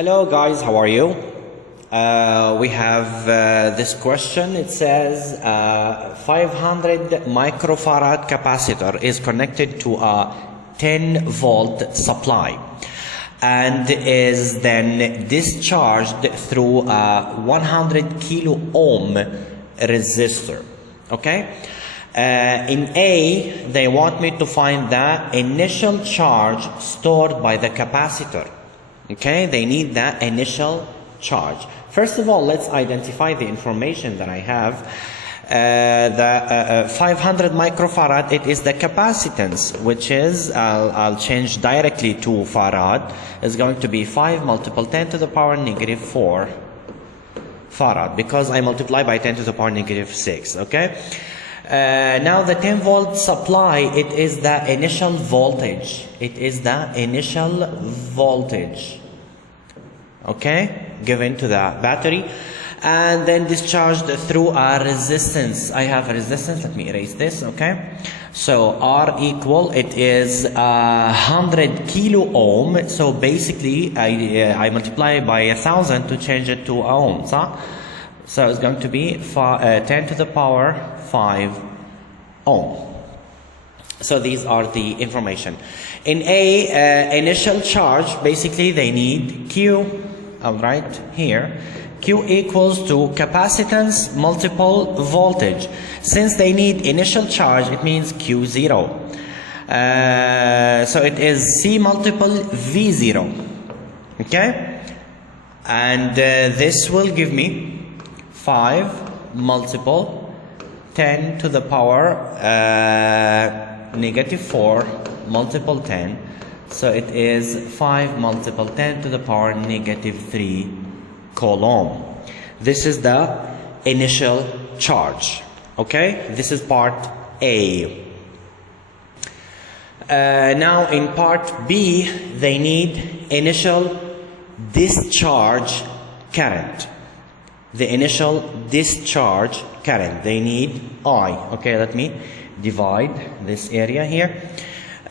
Hello guys, how are you? We have this question. It says 500 microfarad capacitor is connected to a 10 volt supply and is then discharged through a 100 kilo ohm resistor. Okay? In A, they want me to find the initial charge stored by the capacitor. Okay, they need that initial charge. First of all, let's identify the information that I have. The 500 microfarad, it is the capacitance, which is, I'll change directly to farad, is going to be 5 multiple 10 to the power negative 4 farad, because I multiply by 10 to the power negative 6, okay? Now the 10 volt supply, it is the initial voltage. It is the initial voltage, okay, given to the battery, and then discharged through a resistance. I have a resistance, let me erase this, okay? So R equal, it is 100 kilo ohm, so basically I multiply by 1000 to change it to ohms, huh? So it's going to be 10 to the power 5 ohm. So these are the information. In A, initial charge, basically they need Q, I'll write here, Q equals to capacitance multiple voltage. Since they need initial charge, it means Q0. So it is C multiple V0. Okay? And this will give me 5 multiple 10 to the power negative 4 multiple 10. So it is 5 multiple 10 to the power negative 3 coulomb. This is the initial charge. Okay? This is part A. Now in part B, they need initial discharge current. The initial discharge current, they need I. Okay, let me divide this area here.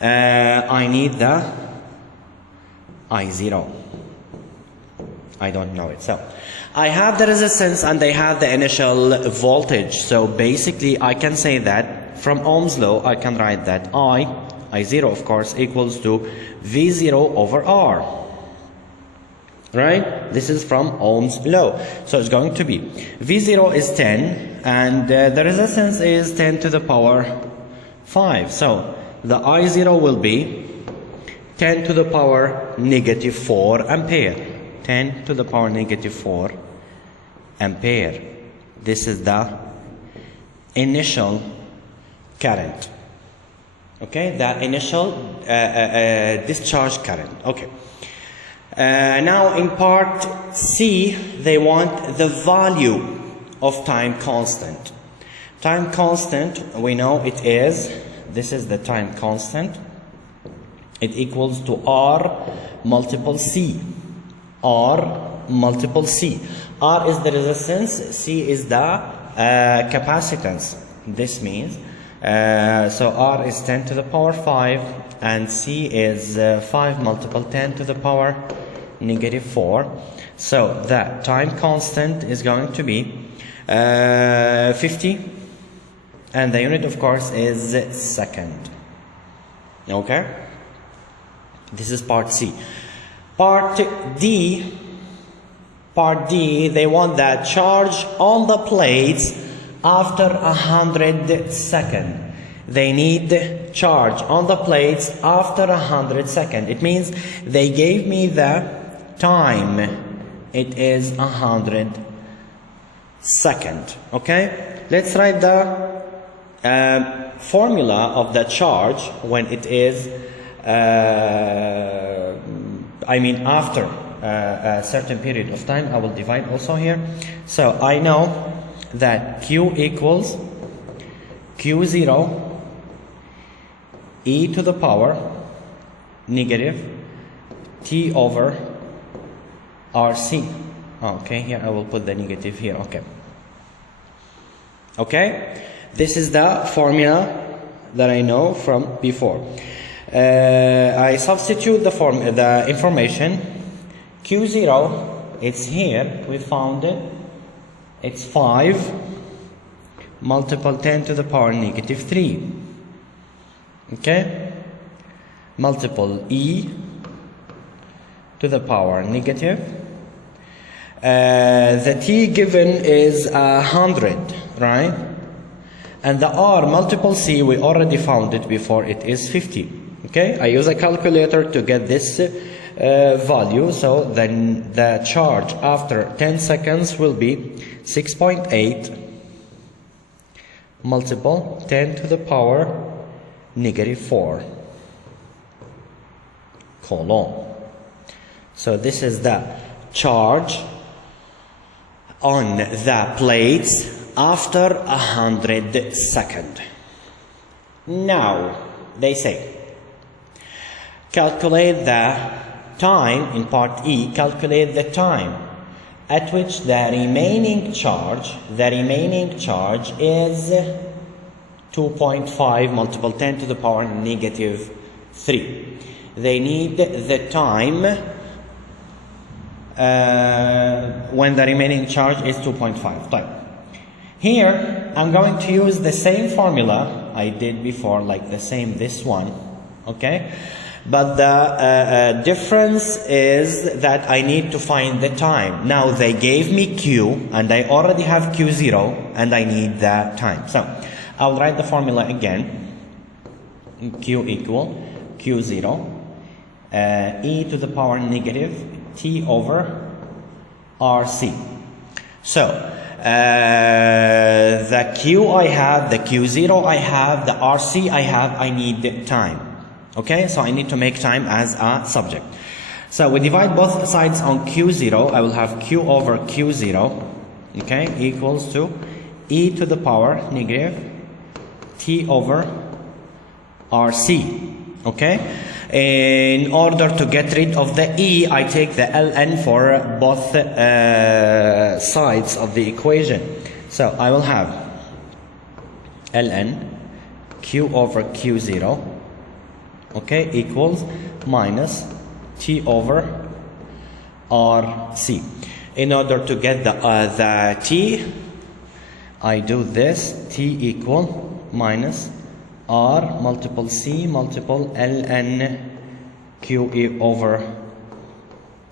I need the I0. I don't know it. So I have the resistance and I have the initial voltage. So basically I can say that from Ohm's law I can write that I0 of course equals to V0 over R. Right? This is from Ohm's law. So it's going to be V0 is 10 and the resistance is 10 to the power 5. So the I0 will be 10 to the power negative 4 ampere. 10 to the power negative 4 ampere. This is the initial current. Okay? The initial discharge current. Okay. Now in part C, they want the value of time constant. Time constant, we know it is, this is the time constant. It equals to R multiple C. R multiple C. R is the resistance, C is the capacitance. This means, so R is 10 to the power 5 and C is 5 multiple 10 to the power negative 4. So that time constant is going to be 50 and the unit of course is second. Okay? This is part C. Part D, they want that charge on the plates after 100 seconds. They need charge on the plates after 100 seconds. It means they gave me the time. It is 100 seconds. Okay? Let's write the formula of the charge when it is after a certain period of time. I will divide also here. So I know that Q equals Q0 e to the power negative T over RC. Okay, here I will put the negative here. Okay. Okay? This is the formula that I know from before. I substitute the information Q0, it's here, we found it. It's 5 multiple 10 to the power negative 3. Okay? Multiple E to the power negative. The T given is 100, right? And the R multiple C, we already found it before, it is 50. Okay? I use a calculator to get this value, so then the charge after 10 seconds will be 6.8 multiple 10 to the power negative 4 coulomb. So this is the charge on the plates after 100 seconds. Now they say calculate the time in part E, calculate the time at which the remaining charge is 2.5 multiple 10 to the power negative 3. They need the time when the remaining charge is 2.5. Right. Here I'm going to use the same formula I did before, like this one, okay? But the difference is that I need to find the time. Now they gave me Q, and I already have Q0, and I need the time. So I'll write the formula again. Q equal Q0 e to the power negative T over RC. So the Q I have, the Q0 I have, the RC I have, I need time. Okay, so I need to make time as a subject. So we divide both sides on Q0. I will have Q over Q0, okay, equals to e to the power negative T over RC, okay? In order to get rid of the E, I take the ln for both sides of the equation. So I will have ln Q over Q0, okay, equals minus T over RC. In order to get the T, I do this, T equal minus R multiple C multiple ln QE over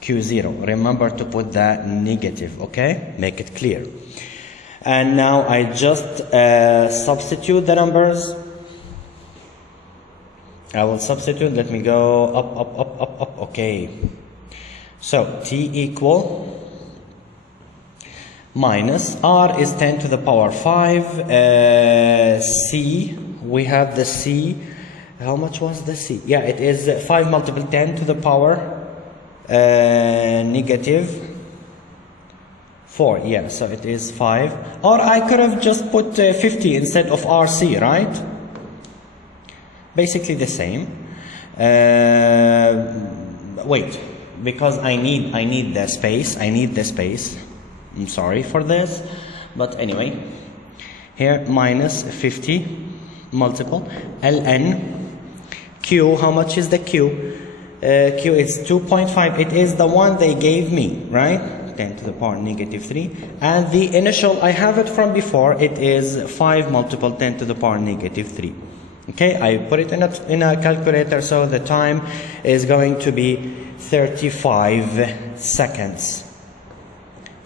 Q0. Remember to put the negative, okay? Make it clear. And now I just substitute the numbers. I will substitute, let me go up, okay. So T equal minus R is 10 to the power 5, C, we have the C, how much was the C? Yeah, it is 5 multiple 10 to the power negative 4, yeah, so it is 5. Or I could have just put 50 instead of RC, right? Basically the same. Wait, because I need the space. I'm sorry for this, but anyway, here minus 50 multiple ln Q. How much is the Q? Q is 2.5. It is the one they gave me, right? 10 to the power negative 3. And the initial, I have it from before. It is 5 multiple 10 to the power negative 3. Okay, I put it in a calculator, so the time is going to be 35 seconds.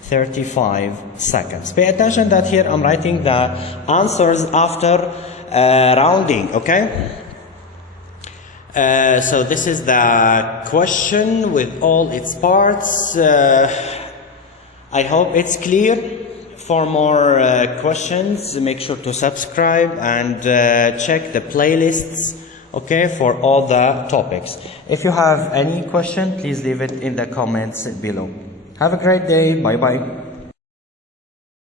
35 seconds. Pay attention that here I'm writing the answers after rounding, okay? So this is the question with all its parts. I hope it's clear. For more questions, make sure to subscribe and check the playlists, okay, for all the topics. If you have any question, please leave it in the comments below. Have a great day. Bye bye.